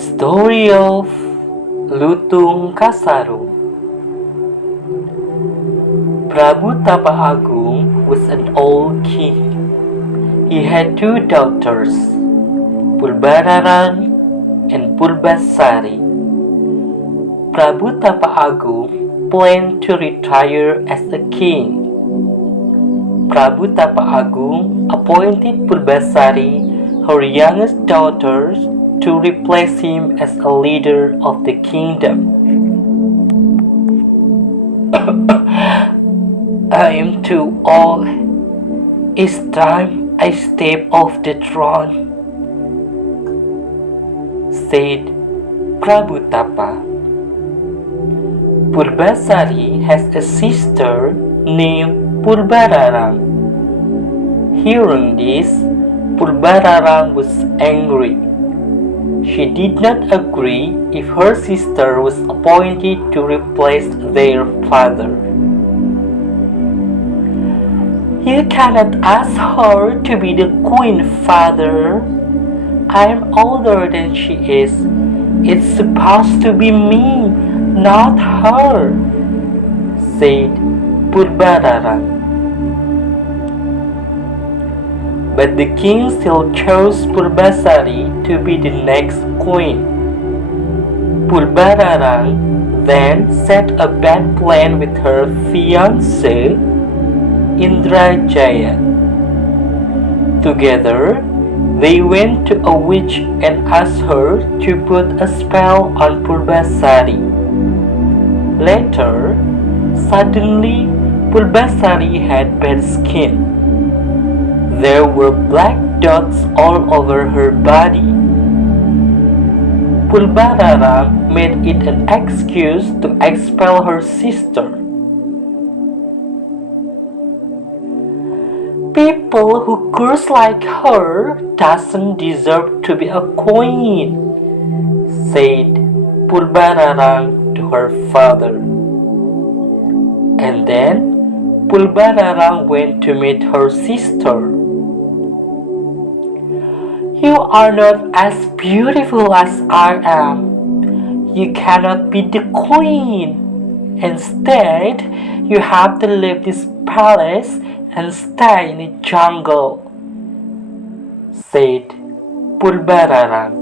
Story of Lutung Kasarung. Prabu Tapa Agung was an old king. He had two daughters, Pulbararang and Pulbasari. Prabu Tapa Agung planned to retire as a king. Prabu Tapa Agung appointed Pulbasari, her youngest daughter, to replace him as a leader of the kingdom. I am too old. It's time I step off the throne, said Prabu Tapa. Purbasari has a sister named Purbararang. Hearing this, Purbararang was angry. She did not agree if her sister was appointed to replace their father. You cannot ask her to be the queen, father. I am older than she is. It's supposed to be me, not her, said Purbararang. But the king still chose Purbasari to be the next queen. Purbararang then set a bad plan with her fiancé, Indrajaya. Together, they went to a witch and asked her to put a spell on Purbasari. Later, suddenly, Purbasari had bad skin. There were black dots all over her body. Pulbararang made it an excuse to expel her sister. People who curse like her doesn't deserve to be a queen, said Pulbararang to her father. And then Pulbararang went to meet her sister. You are not as beautiful as I am. You cannot be the queen. Instead, you have to leave this palace and stay in the jungle, said Pulbararang.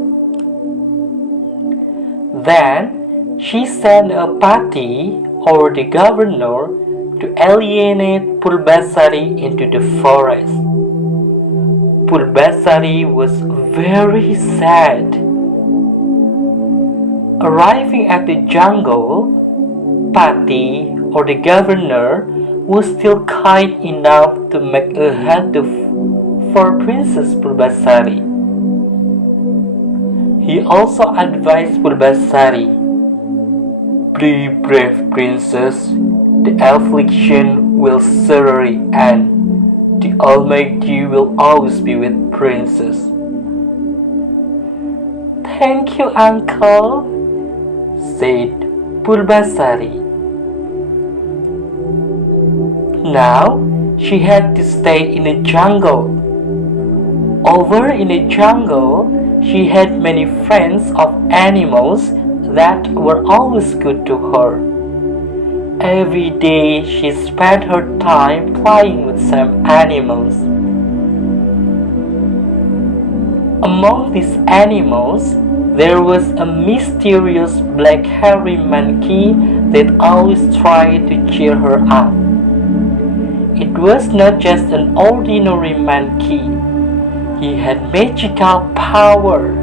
Then she sent a party or the governor to alienate Pulbasari into the forest. Purbasari was very sad. Arriving at the jungle, Pati or the governor was still kind enough to make a hat for Princess Purbasari. He also advised Purbasari, "Be brave, princess. The affliction will certainly end. The Almighty will always be with Princess." Thank you, uncle, said Purbasari. Now she had to stay in the jungle. Over in the jungle, she had many friends of animals that were always good to her. Every day she spent her time playing with some animals. Among these animals, there was a mysterious black hairy monkey that always tried to cheer her up. It was not just an ordinary monkey. He had magical power,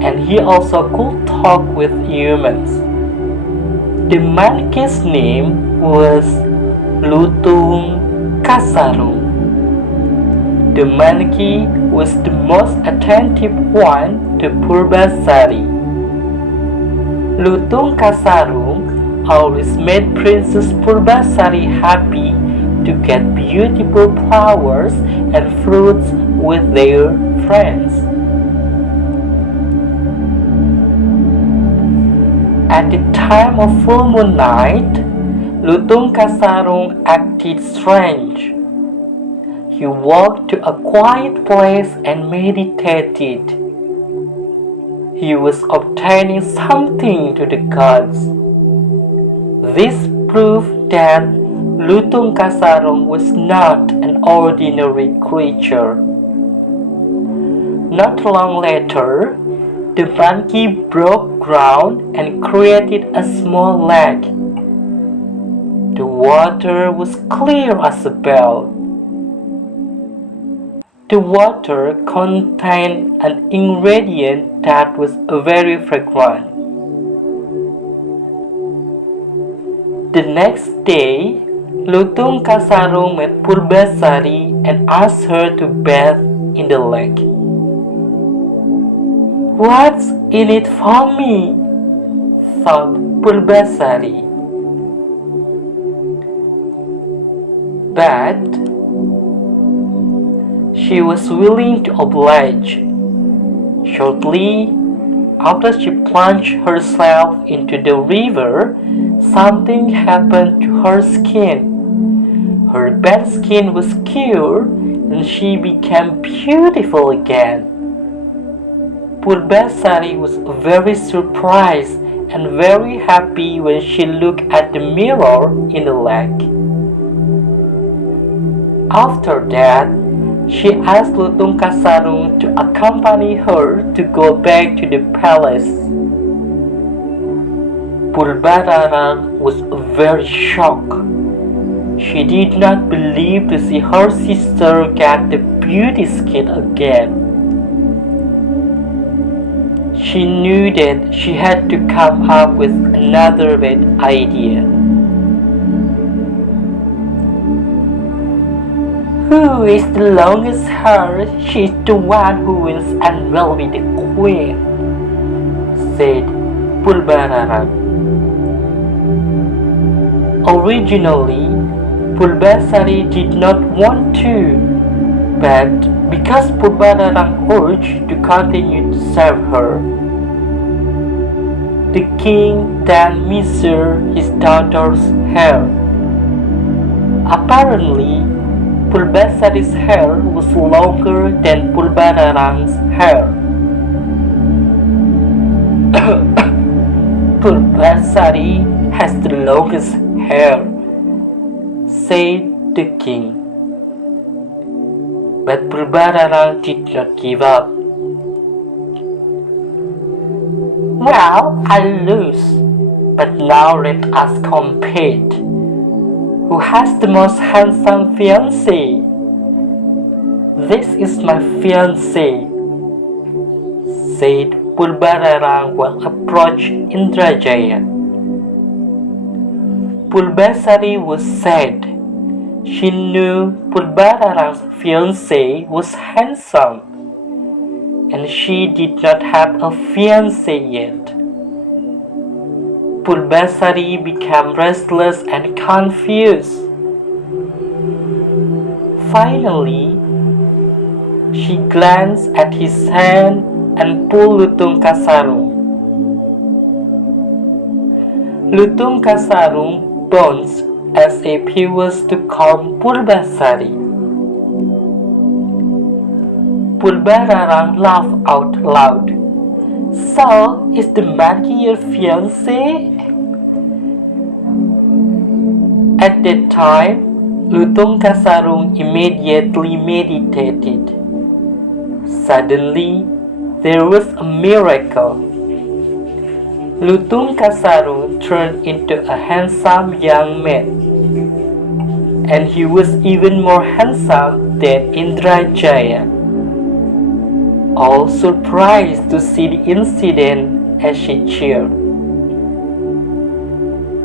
and he also could talk with humans. The monkey's name was Lutung Kasarung. The monkey was the most attentive one to Purbasari. Lutung Kasarung always made Princess Purbasari happy to get beautiful flowers and fruits with their friends. At the time of full moon night, Lutung Kasarung acted strange. He walked to a quiet place and meditated. he was obtaining something to the gods. This proved that Lutung Kasarung was not an ordinary creature. Not long later, the monkey broke ground and created a small lake. The water was clear as a bell. The water contained an ingredient that was very fragrant. The next day, Lutung Kasarung met Purbasari and asked her to bathe in the lake. "What's in it for me?" thought Purbasari. But she was willing to oblige. Shortly after she plunged herself into the river, something happened to her skin. Her bad skin was cured and she became beautiful again. Purbasari was very surprised and very happy when she looked at the mirror in the lake. After that, she asked Lutung Kasarung to accompany her to go back to the palace. Purbararang was very shocked. She did not believe to see her sister get the beauty skin again. She knew that she had to come up with another bad idea. "Who is the longest hair? She is the one who wins and will be the queen," said Purbararang. Originally, Purbasari did not want to, but because Purbararang urged to continue to serve her, the king then measured his daughter's hair. Apparently, Purbasari's hair was longer than Purbararang's hair. "Purbasari has the longest hair," said the king. But Purbararang did not give up. "Well, I lose, but now let us compete. Who has the most handsome fiancé?" "This is my fiancé," said Purbararang while approaching Indrajaya. Purbasari was sad. She knew Purbararang's fiancé was handsome, and she did not have a fiancé yet. Purbasari became restless and confused. Finally, she glanced at his hand and pulled Lutung Kasarung. Lutung Kasarung bounced as if he was to calm Purbasari. Purbararang laughed out loud. "So, is the monkey your fiancé?" At that time, Lutung Kasarung immediately meditated. Suddenly, there was a miracle. Lutung Kasarung turned into a handsome young man, and he was even more handsome than Indrajaya. All surprised to see the incident as she cheered.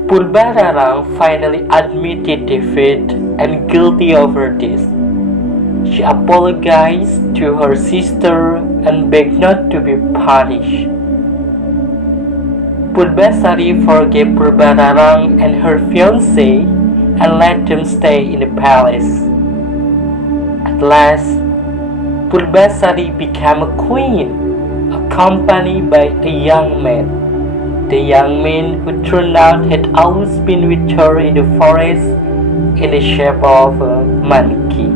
Purbararang finally admitted defeat and guilty over this. She apologized to her sister and begged not to be punished. Purbasari forgave Purbararang and her fiancé and let them stay in the palace. At last, Purbasari became a queen, accompanied by a young man. The young man who turned out had always been with her in the forest in the shape of a monkey.